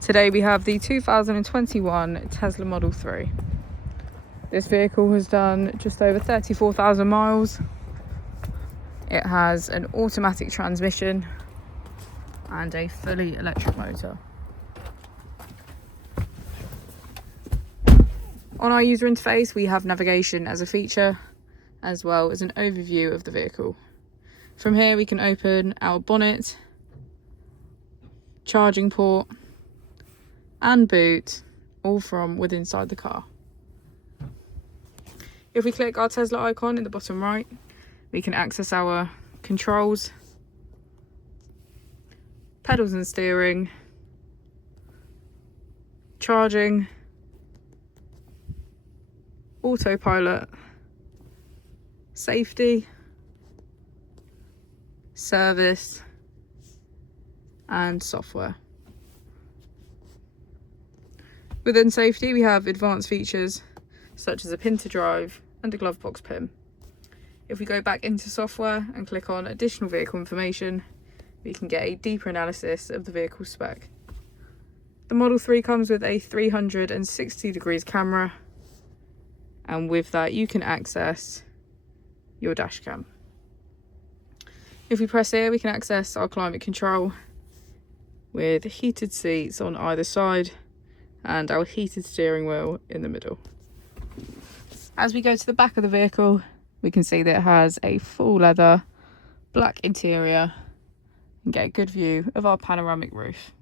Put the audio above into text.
Today we have the 2021 Tesla Model 3. This vehicle has done just over 34,000 miles. It has an automatic transmission and a fully electric motor. On our user interface, we have navigation as a feature, as well as an overview of the vehicle. From here, we can open our bonnet, charging port, and boot, all from within inside the car. If we click our Tesla icon in the bottom right, we can access our controls, pedals and steering, charging, autopilot, safety, service, and software. Within safety, we have advanced features such as a pin to drive and a glove box pin. If we go back into software and click on additional vehicle information, we can get a deeper analysis of the vehicle spec. The Model 3 comes with a 360 degrees camera, and with that you can access your dash cam. If we press here, we can access our climate control with heated seats on either side and our heated steering wheel in the middle. As we go to the back of the vehicle, we can see that it has a full leather black interior and get a good view of our panoramic roof.